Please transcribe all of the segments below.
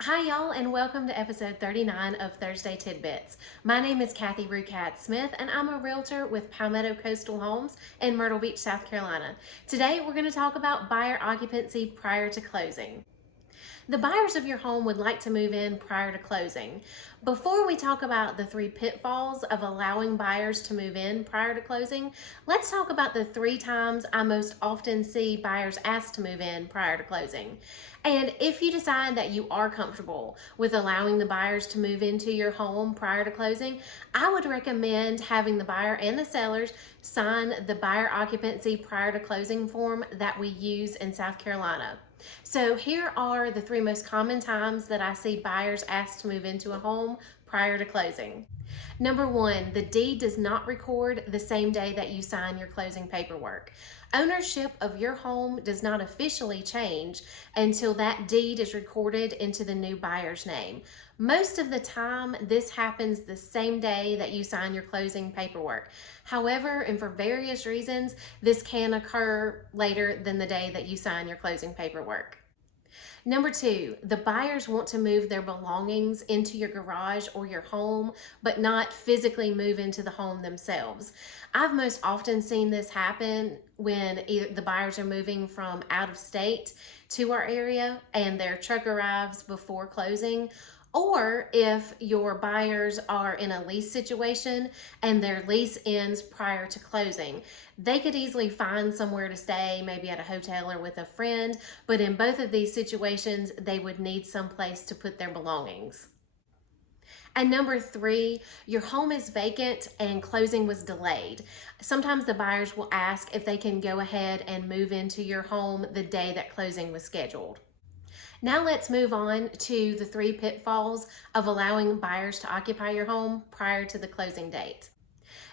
Hi y'all, and welcome to episode 39 of Thursday Tidbits. My name is Kathy Rucat Smith and I'm a realtor with Palmetto Coastal Homes in Myrtle Beach, South Carolina. Today we're going to talk about buyer occupancy prior to closing. The buyers of your home would like to move in prior to closing. Before we talk about the 3 pitfalls of allowing buyers to move in prior to closing, let's talk about the 3 times I most often see buyers asked to move in prior to closing. And if you decide that you are comfortable with allowing the buyers to move into your home prior to closing, I would recommend having the buyer and the sellers sign the buyer occupancy prior to closing form that we use in South Carolina. So here are the 3 most common times that I see buyers asked to move into a home prior to closing. Number 1, the deed does not record the same day that you sign your closing paperwork. Ownership of your home does not officially change until that deed is recorded into the new buyer's name. Most of the time, this happens the same day that you sign your closing paperwork. However, and for various reasons, this can occur later than the day that you sign your closing paperwork. Number 2, the buyers want to move their belongings into your garage or your home, but not physically move into the home themselves. I've most often seen this happen when either the buyers are moving from out of state to our area and their truck arrives before closing, or if your buyers are in a lease situation and their lease ends prior to closing. They could easily find somewhere to stay, maybe at a hotel or with a friend, but in both of these situations, they would need some place to put their belongings. And number 3, your home is vacant and closing was delayed. Sometimes the buyers will ask if they can go ahead and move into your home the day that closing was scheduled. Now let's move on to the 3 pitfalls of allowing buyers to occupy your home prior to the closing date.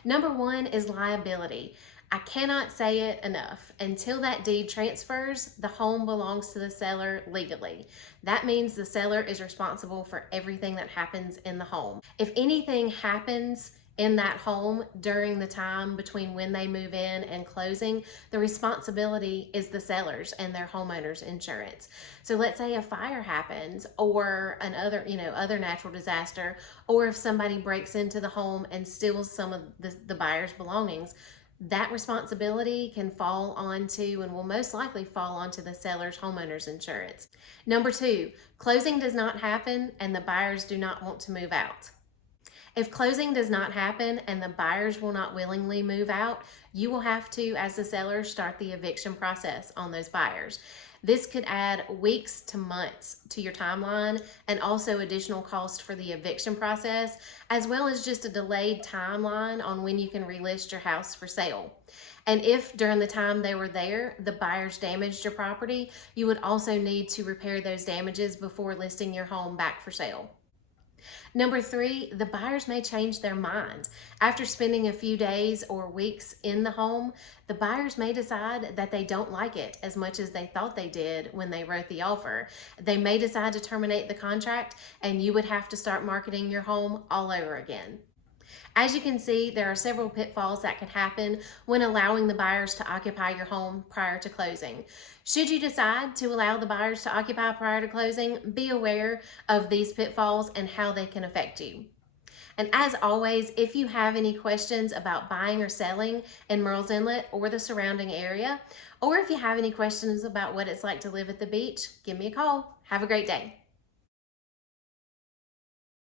Number 1 is liability. I cannot say it enough. Until that deed transfers, the home belongs to the seller legally. That means the seller is responsible for everything that happens in the home. If anything happens in that home during the time between when they move in and closing, the responsibility is the sellers and their homeowner's insurance. So let's say a fire happens or other natural disaster, or if somebody breaks into the home and steals some of the buyer's belongings, that responsibility can fall onto and will most likely fall onto the seller's homeowner's insurance. Number 2, closing does not happen and the buyers do not want to move out. If closing does not happen and the buyers will not willingly move out, you will have to, as the seller, start the eviction process on those buyers. This could add weeks to months to your timeline and also additional cost for the eviction process, as well as just a delayed timeline on when you can relist your house for sale. And if during the time they were there, the buyers damaged your property, you would also need to repair those damages before listing your home back for sale. Number 3, the buyers may change their mind. After spending a few days or weeks in the home, the buyers may decide that they don't like it as much as they thought they did when they wrote the offer. They may decide to terminate the contract and you would have to start marketing your home all over again. As you can see, there are several pitfalls that could happen when allowing the buyers to occupy your home prior to closing. Should you decide to allow the buyers to occupy prior to closing, be aware of these pitfalls and how they can affect you. And as always, if you have any questions about buying or selling in Murrells Inlet or the surrounding area, or if you have any questions about what it's like to live at the beach, give me a call. Have a great day.